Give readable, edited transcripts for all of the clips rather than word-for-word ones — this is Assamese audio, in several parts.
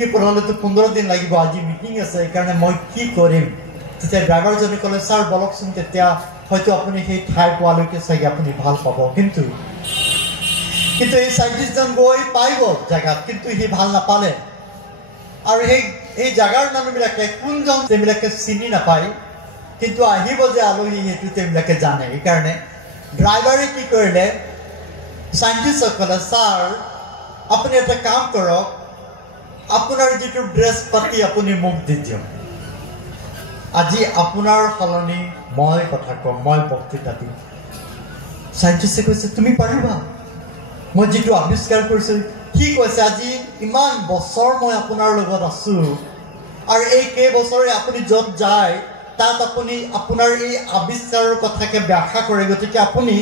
কি পঢ়ালেতো 15 দিন লাগিব আজি মিটিং আছে এইকাৰণে মই কি কৰিম তেতিয়া ড্ৰাইভাৰজনে ক'লে ছাৰ বলকচোন তেতিয়া হয়তো আপুনি সেই ঠাই পোৱালৈকে চাগে আপুনি ভাল পাব কিন্তু এই সাইন্টিষ্টজন গৈ পাই গ'ল জায়গাত কিন্তু সি ভাল নাপালে আৰু এই জায়গাৰ মানুহবিলাকে কোনজন তেওঁলোকে চিনি নাপায় কিন্তু আহিব যে আলহী সেইটো তেওঁলোকে জানে এইকাৰণে ড্ৰাইভাৰে কি কৰিলে সাইন্টিষ্টসকলে ছাৰ আপুনি এটা কাম কৰক আপোনাৰ যিটো ড্ৰেছ পাতি আপুনি মোক দি দিয়ক আজি আপোনাৰ সলনি মই কথা কম মই বক্তৃতা দিম সাইন্টিষ্টে কৈছে তুমি পাৰিবা মই যিটো আৱিষ্কাৰ কৰিছো কি কৈছে আজি ইমান বছৰ মই আপোনাৰ লগত আছো আৰু এই কেইবছৰে আপুনি য'ত যায় তাত আপুনি আপোনাৰ এই আৱিষ্কাৰৰ কথাকে ব্যাখ্যা কৰে গতিকে আপুনি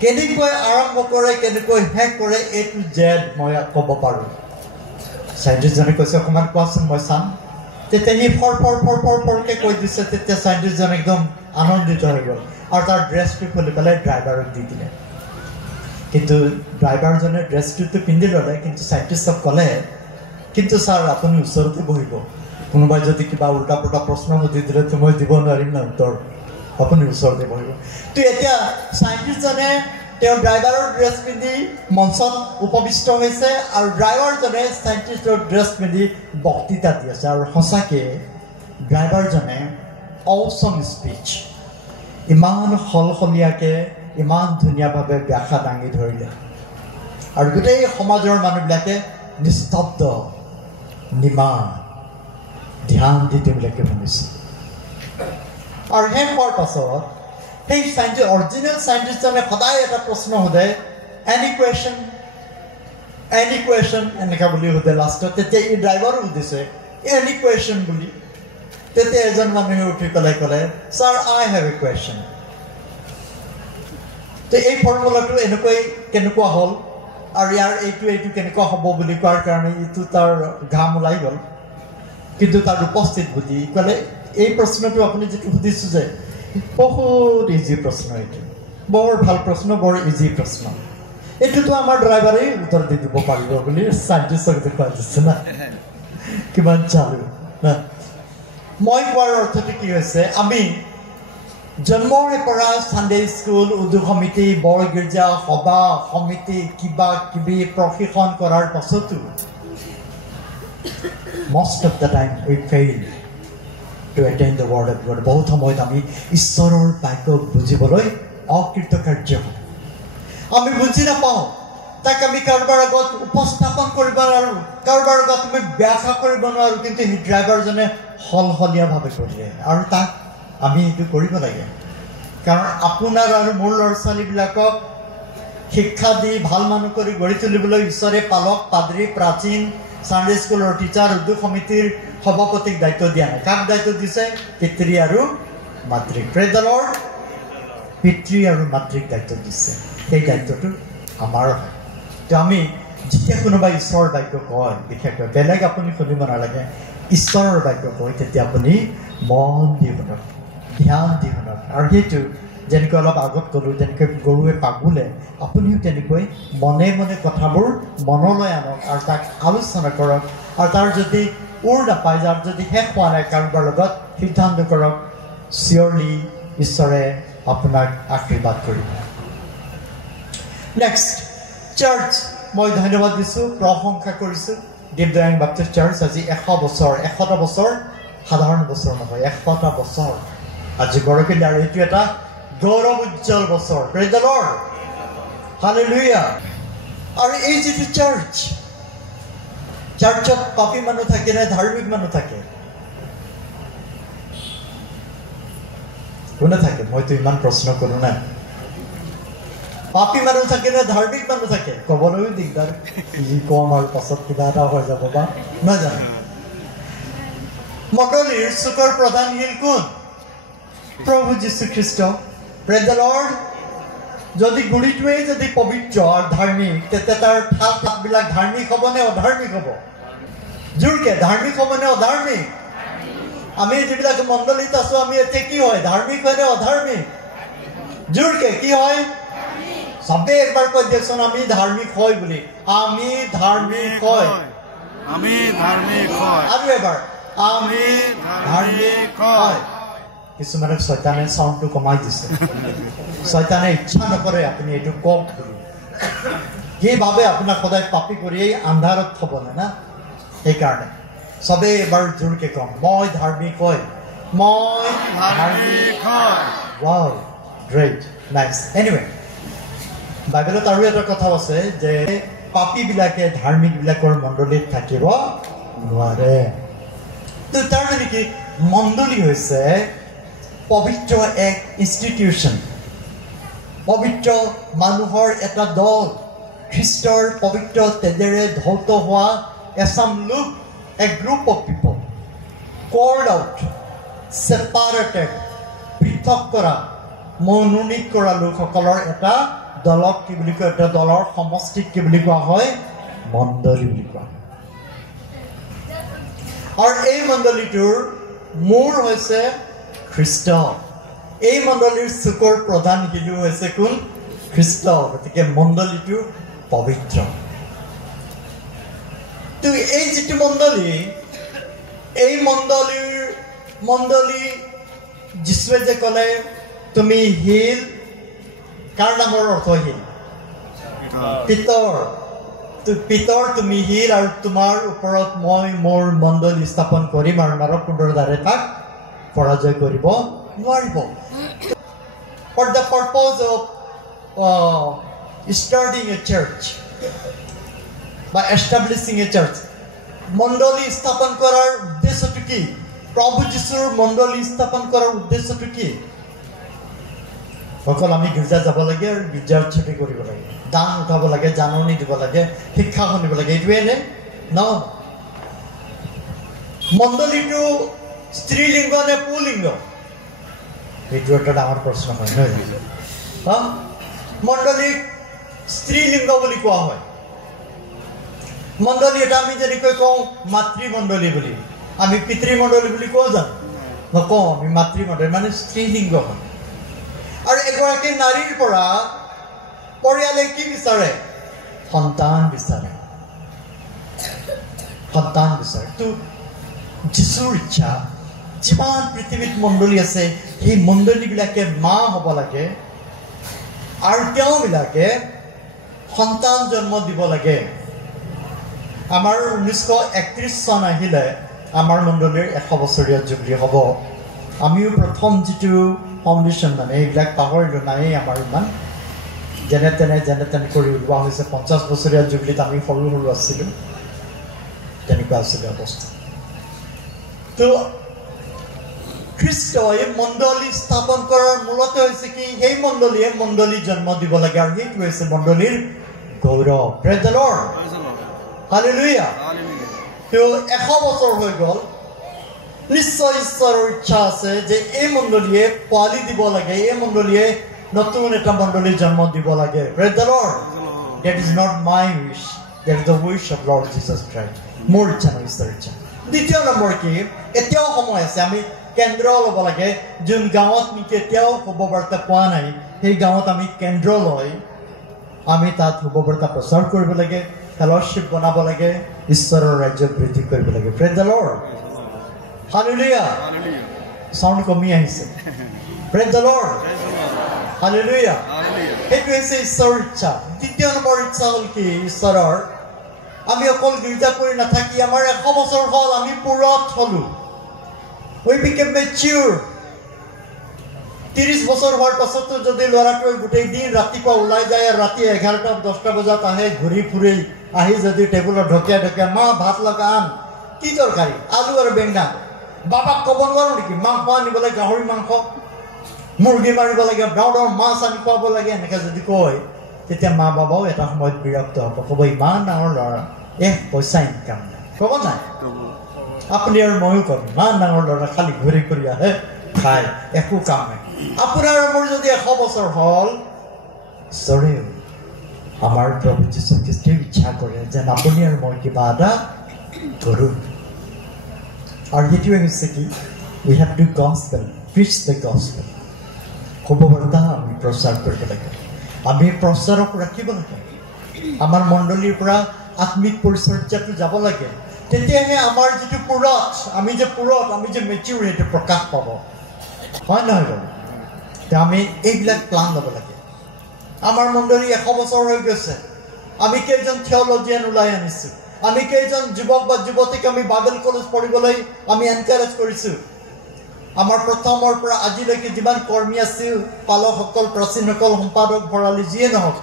কেনেকৈ আৰম্ভ কৰে কেনেকৈ শেষ কৰে এ টু জেড মই ক'ব পাৰোঁ সাইন্টিষ্টজনে কৈছে অকণমান কোৱাচোন মই চাম তেতিয়া সি ফৰকে কৈ দিছে তেতিয়া সাইন্টিষ্টজন একদম আনন্দিত হৈ গ'ল আৰু তাৰ ড্ৰেছটো খুলি পেলাই ড্ৰাইভাৰক দি দিলে কিন্তু ড্ৰাইভাৰজনে ড্ৰেছটোতো পিন্ধি ল'লে কিন্তু সাইন্টিষ্টক ক'লে কিন্তু ছাৰ আপুনি ওচৰতে বহিব কোনোবাই যদি কিবা উল্টা পুল্টা প্ৰশ্ন সুধি দিলেতো মই দিব নোৱাৰিম না উত্তৰ আপুনি ওচৰতে বহিব তো এতিয়া সাইন্টিষ্টজনে তেওঁ ড্ৰাইভাৰৰ ড্ৰেছ পিন্ধি মঞ্চত উপবিষ্ট হৈছে আৰু ড্ৰাইভাৰজনে সাইন্টিষ্টৰ ড্ৰেছ পিন্ধি বক্তৃতা দি আছে আৰু সঁচাকৈ ড্ৰাইভাৰজনে অসম স্পীচ ইমান সলসলীয়াকৈ ইমান ধুনীয়াভাৱে ব্যাখ্যা দাঙি ধৰিলে আৰু গোটেই সমাজৰ মানুহবিলাকে নিস্তব্ধ নিমান ধ্যান দি তেওঁলোকে শুনিছে আৰু শেষ হোৱাৰ পাছত সেই অৰিজিনেল সাইন্টিষ্টজনে সদায় এটা প্ৰশ্ন সোধে এনি কুৱেশ্যন এনেকুৱা বুলি সোধে লাষ্টত তেতিয়া এই ড্ৰাইভাৰো সুধিছে এনি কুৱেশ্যন বুলি তেতিয়া এজন মানুহে উঠি পেলাই ক'লে sir I have a question তো এই ফৰ্মুলাটো কেনেকুৱা হ'ল আৰু ইয়াৰ এইটো কেনেকুৱা হ'ব বুলি কোৱাৰ কাৰণে এইটো তাৰ ঘাম ওলাই গ'ল কিন্তু তাৰ উপস্থিত বুদ্ধি ক'লে এই প্ৰশ্নটো আপুনি যিটো সুধিছোঁ যে বহুত ইজি প্ৰশ্ন এইটো বৰ ভাল প্ৰশ্ন বৰ ইজি প্ৰশ্ন এইটোতো আমাৰ ড্ৰাইভাৰেই উত্তৰ দি দিব পাৰিব বুলি সাইন্টিষ্টক দেখুৱাই দিছে না কিমান চালু না মই কোৱাৰ অৰ্থটো কি হৈছে আমি জন্মৰে পৰা সানডে স্কুল উৰ্দু সমিতি বৰ গীৰ্জা সভা সমিতি কিবা কিবি প্ৰশিক্ষণ কৰাৰ পাছতো most of the time we fail to attain the word of God বহুত সময়ত আমি ঈশ্বৰৰ বাক্য বুজিবলৈ অকৃতকাৰ্য হওঁ আমি বুজি নাপাওঁ তাক আমি কাৰোবাৰ আগত উপস্থাপন কৰিব নোৱাৰোঁ কাৰোবাৰ আগত আমি ব্যাখ্যা কৰিব নোৱাৰোঁ কিন্তু সেই ড্ৰাইভাৰজনে সলসলীয়াভাৱে কৰিলে আৰু তাক আমি এইটো কৰিব লাগে কাৰণ আপোনাৰ আৰু মোৰ ল'ৰা ছোৱালীবিলাকক শিক্ষা দি ভাল মানুহ কৰি গঢ়ি তুলিবলৈ ঈশ্বৰে পালক পাদ্ৰী প্ৰাচীন সানডে স্কুলৰ টিচাৰ উৰ্দু সমিতিৰ সভাপতিক দায়িত্ব দিয়া নাই কাক দায়িত্ব দিছে পিতৃ আৰু মাতৃক প্ৰেজ দ্য লৰ্ড পিতৃ আৰু মাতৃক দায়িত্ব দিছে সেই দায়িত্বটো আমাৰ হয় তো আমি যেতিয়া কোনোবাই ঈশ্বৰৰ বাক্য কয় বিশেষকৈ বেলেগ আপুনি শুনিব নালাগে ঈশ্বৰৰ বাক্য কয় তেতিয়া আপুনি মন দি শুনক ধ্যান দি শুনক আৰু সেইটো যেনেকৈ অলপ আগত ক'লোঁ যেনেকৈ গৰুৱে পাগোলে আপুনিও তেনেকৈ মনে মনে কথাবোৰ মনলৈ আনক আৰু তাক আলোচনা কৰক আৰু তাৰ যদি নাপায় যাৰ যদি শেষ হোৱা নাই কাৰোবাৰ লগত সিদ্ধান্ত কৰক চিয়ৰলি ঈশ্বৰে আপোনাক আশীৰ্বাদ কৰিব নেক্সট চাৰ্চ মই ধন্যবাদ দিছোঁ প্ৰশংসা কৰিছোঁ দীপদয়াং বাপ্টিষ্ট চাৰ্চ আজি 100টা বছৰ সাধাৰণ বছৰ নহয় 100টা বছৰ আজি গৰকিলে আৰু এইটো এটা গৌৰৱ উজ্জ্বল বছৰ প্ৰেজ দ্য লৰ্ড হালেলুয়া আৰু এই যিটো চাৰ্চত পাপী মানুহ থাকে নে ধাৰ্মিক মানুহ থাকে কোনে থাকে মইতো ইমান প্ৰশ্ন কৰোঁ নাই পাপী মানুহ থাকে নে ধাৰ্মিক মানুহ থাকে ক'বলৈও দিগদাৰ কি কম আৰু পাছত কিবা এটা হৈ যাব বা নাজানো মণ্ডলীৰ চুকৰ প্ৰধানশীল কোন প্ৰভু যীশুখ্ৰীষ্ট প্ৰেজ দ্য লৰ্ড যদি গুৰিটোৱেই যদি পবিত্ৰ আৰু ধাৰ্মিক তেতিয়া তাৰ ঠাবিলাক ধাৰ্মিক হ'ব নে অধাৰ্মিক হ'ব জোৰকে ধাৰ্মিক হ'ব নে অধাৰ্মিক আমি যিবিলাক মণ্ডলীত আছোঁ আমি এতিয়া কি হয় ধাৰ্মিক হয় নে অধাৰ্মিক জোৰকে কি হয় চবেই একবাৰ কৈ দিয়কচোন আমি ধাৰ্মিক হয় বুলি আমি ধাৰ্মিক হয় আমি ধাৰ্মিক হয় আৰু এবাৰ আমি ধাৰ্মিক হয় কিছুমানে শয়তানে সাউন্ডটো কমাই দিছে শয়তানে ইচ্ছা নকৰে আপুনি এইটো কওক বুলি সেইভাৱে আপোনাক সদায় পাপী কৰি আন্ধাৰত থব না সেইকাৰণে সবে এবাৰ জোৰকে কম মই ধাৰ্মিক হয় মই ধাৰ্মিক হয় ওয়াও গ্ৰেট নাইস এনিৱে বাইবেলত আৰু এটা কথা আছে যে পাপী বিলাকে ধাৰ্মিক বিলাকৰ মণ্ডলীত থাকিব নোৱাৰে তো তাৰ মানে কি মণ্ডলী হৈছে পবিত্ৰ এক ইনষ্টিটিউচন পবিত্ৰ মানুহৰ এটা দল খ্ৰীষ্টৰ পবিত্ৰ তেজেৰে ধৌত হোৱা এচাম লোক a group of people called out separated পৃথক কৰা মনোনীত কৰা লোকসকলৰ এটা দলক কি বুলি কয় এটা দলৰ সমষ্টিক কি বুলি কোৱা হয় মণ্ডলী বুলি কোৱা আৰু এই মণ্ডলীটোৰ মূল হৈছে খ্ৰীষ্ট এই মণ্ডলীৰ চুকৰ প্ৰধান শিলু হৈছে কোন খ্ৰীষ্ট গতিকে মণ্ডলীটো পবিত্ৰ তো এই যেটো মণ্ডলী যিশুৱে যে ক'লে তুমি হিল কাৰ নামৰ অৰ্থ হিল পিতৰ তুমি হিল আৰু তোমাৰ ওপৰত মই মোৰ মণ্ডলী স্থাপন কৰিম আৰু নৰকুণ্ডৰ দ্বাৰা তাক পৰাজয় কৰিব নোৱাৰিব for the purpose of starting a church by establishing a church মণ্ডলী স্থাপন কৰাৰ উদ্দেশ্যটো কি প্ৰভু যীশুৰ মণ্ডলী স্থাপন কৰাৰ উদ্দেশ্যটো কি অকল আমি গীৰ্জা যাব লাগে আৰু গীৰ্জাৰ ছুটি কৰিব লাগে দান উঠাব লাগে জাননী দিব লাগে শিক্ষা শুনিব লাগে এইটোৱে নে ন মণ্ডলীটো স্ত্ৰীলিংগ নে পুলিংগ এইটো এটা ডাঙৰ প্ৰশ্ন হয় নহয় মণ্ডলীক স্ত্ৰীলিংগ বুলি কোৱা হয় মণ্ডলী এটা আমি যেনেকৈ কওঁ মাতৃমণ্ডলী বুলি আমি পিতৃমণ্ডলী বুলি কওঁ জানো নকওঁ আমি মাতৃমণ্ডলী মানে স্ত্ৰীলিংগ হয় আৰু এগৰাকী নাৰীৰ পৰা পৰিয়ালে কি বিচাৰে সন্তান বিচাৰে তো যীশুৰ ইচ্ছা যিমান পৃথিৱীত মণ্ডলী আছে সেই মণ্ডলীবিলাকে মা হ'ব লাগে আৰু তেওঁবিলাকে সন্তান জন্ম দিব লাগে আমাৰ 1931 চন আহিলে আমাৰ মণ্ডলীৰ 100 বছৰীয়া জুবলি হ'ব আমিও প্ৰথম যেটো ফাউণ্ডেশ্যন মানে এইবিলাক পাহৰিলো নাই আমাৰ ইমান যেনে তেনে কৰি উলিওৱা হৈছে 50 বছৰীয়া জুবলিত আমি সৰু আছিলোঁ তেনেকুৱা আছিল অৱস্থা তো খ্ৰীষ্টই মণ্ডলী স্থাপন কৰাৰ মূলতে হৈছে কি সেই মণ্ডলীয়ে মণ্ডলী জন্ম দিব লাগে আৰু সেইটো হৈছে মণ্ডলীৰ গৌৰৱ প্ৰেজ দ্য লৰ্ড হালেলুয়া তো 100 বছৰ হৈ গ'ল নিশ্চয় ঈশ্বৰৰ ইচ্ছা আছে যে এই মণ্ডলীয়ে পোৱালি দিব লাগে এই মণ্ডলীয়ে নতুন এটা মণ্ডলী জন্ম দিব লাগে praise the lord that is not my wish that is the wish of Lord Jesus Christ মোৰ ইচ্ছা নহয় ঈশ্বৰৰ ইচ্ছা দ্বিতীয় নম্বৰ কি এতিয়াও সময় আছে আমি কেন্দ্ৰ ল'ব লাগে যোন গাঁৱত নেকি এতিয়াও শুভবাৰ্তা পোৱা নাই সেই গাঁৱত আমি কেন্দ্ৰ লৈ আমি তাত শুভবাৰ্তা প্ৰচাৰ কৰিব লাগে ফেলোশ্বিপ বনাব লাগে ঈশ্বৰৰ ৰাজ্য বৃদ্ধি কৰিব লাগে praise the lord hallelujah sound কমি আহিছে প্ৰেজ দ্য লৰ্ড হালেলুয়া সেইটো হৈছে ঈশ্বৰৰ ইচ্ছা দ্বিতীয় নম্বৰ ইচ্ছা হ'ল কি ঈশ্বৰৰ আমি অকল গীৰ্জা কৰি নাথাকি আমাৰ 100 বছৰ হ'ল আমি পুৰত হলো we became mature 30 বছৰ হোৱাৰ পাছতো যদি ল'ৰাটোৱে গোটেই দিন ৰাতিপুৱা ওলাই যায় আৰু ৰাতি 11-10টা বজাত আহে ঘূৰি ফুৰি আহি যদি টেবুলত ঢকিয়াই মা ভাত লগা আন কি তৰকাৰী আলু আৰু বেঙেনা বাবাক ক'ব নোৱাৰো নেকি মাংস আনিব লাগে গাহৰি মাংস মুৰ্গী মাৰিব লাগে ডাঙৰ মাছ আনি খুৱাব লাগে এনেকৈ যদি কয় তেতিয়া মা বাবাও এটা সময়ত বিৰক্ত হ'ব ক'ব ইমান ডাঙৰ ল'ৰা পইচা ইনকাম নাই ক'ব নাই আপুনি আৰু ময়ো ক'ম ইমান ডাঙৰ ল'ৰা খালি ঘূৰি ঘূৰি আহে খাই একো কাম নাই আপোনাৰ মোৰ যদি 100 বছৰ হ'ল ঈশ্বৰেও আমাৰ প্ৰভু যীশু খ্ৰীষ্টই ইচ্ছা কৰে যেন আপুনি আৰু মই কিবা এটা কৰোঁ আৰু সেইটোৱে হৈছে কি we have to gospel preach the gospel শুভবাৰ্তা আমি প্ৰচাৰ কৰিব লাগে আমি প্ৰচাৰক ৰাখিব লাগে আমাৰ মণ্ডলীৰ পৰা আত্মিক পৰিচৰ্যাটো যাব লাগে তেতিয়াহে আমাৰ যিটো পুৰত আমি যে মেচিউৰ সেইটো প্ৰকাশ পাব হয় নহয় বাৰু আমি এইবিলাক প্লান ল'ব লাগে আমাৰ মণ্ডলী 100 বছৰ হৈ গৈছে আমি কেইজন থিওলজিয়ান ওলাই আনিছো আমি কেইজন যুৱক বা যুৱতীক আমি বাইবেল কলেজ পঢ়িবলৈ আমি এনকাৰেজ কৰিছো আমাৰ প্ৰথমৰ পৰা আজিলৈকে যিমান কৰ্মী আছিল পালকসকল প্ৰাচীনসকল সম্পাদক ভৰালী যিয়ে নহওক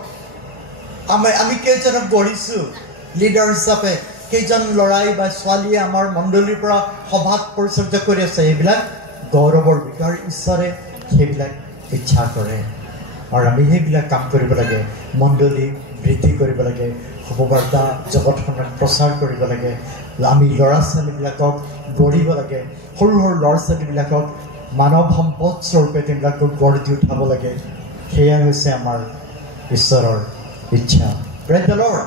আমি কেইজনক গঢ়িছো লিডাৰ হিচাপে কেইজন লৰাই বা ছোৱালীয়ে আমাৰ মণ্ডলীৰ পৰা সভাত পৰিচৰ্যা কৰি আছে এইবিলাক গৌৰৱৰ বিষয় ঈশ্বৰে সেইবিলাক ইচ্ছা কৰে আৰু আমি সেইবিলাক কাম কৰিব লাগে মণ্ডলী বৃদ্ধি কৰিব লাগে শুভবাৰ্তা জগতখনত প্ৰচাৰ কৰিব লাগে আমি ল'ৰা ছোৱালীবিলাকক গঢ়িব লাগে সৰু সৰু ল'ৰা ছোৱালীবিলাকক মানৱ সম্পদ স্বৰূপে তেওঁলোকক গঢ় দি উঠাব লাগে সেয়া হৈছে আমাৰ ঈশ্বৰৰ ইচ্ছা প্ৰেজ দ্য লৰ্ড